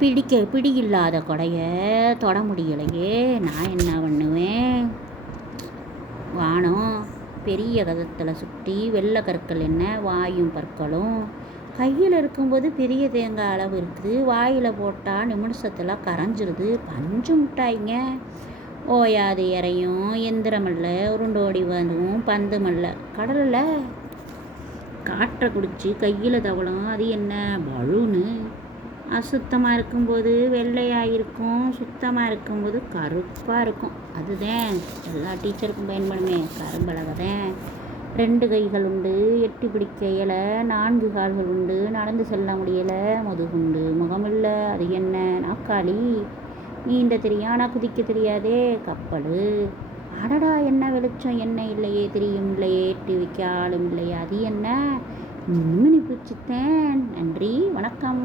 பிடி இல்லாத கொடைய தொட முடியலையே, நான் என்ன பண்ணுவேன்? வானம் பெரிய கதத்தில் சுற்றி வெள்ளை கற்கள் என்ன வாயும் பற்களும். கையில் இருக்கும்போது பெரிய தேங்காய் அளவு இருக்குது, வாயில் போட்டால் நிமிஷத்தில் கரைஞ்சிருது. பஞ்சு மிட்டாய்ங்க, ஓயாது இறையும், எந்திரமல்ல, உருண்டோடி வந்தும், பந்து மல்ல. கடலில் காற்றை குடிச்சு கையில் தவளும், அது என்ன? பலூனு. அசுத்தமாக இருக்கும்போது வெள்ளையாக இருக்கும், சுத்தமாக இருக்கும்போது கருப்பாக இருக்கும். அதுதான் எல்லா டீச்சருக்கும் பயன்படுமே, கரும்பலகை தான். 2 கைகள் உண்டு, எட்டி பிடிக்க இயலை, 4 கால்கள் உண்டு, நடந்து செல்ல முடியலை, முதுகுண்டு, முகமில்லை, அது என்ன? நாக்காளி. நீந்த தெரியும், ஆனால் குதிக்க தெரியாதே, கப்பல். அடடா, என்ன வெளிச்சம், என்ன இல்லையே, தெரியும் இல்லையே, எட்டி வைக்க ஆளும் இல்லையே, அது என்ன? மின்மினி பூச்சித்தேன். நன்றி, வணக்கம்.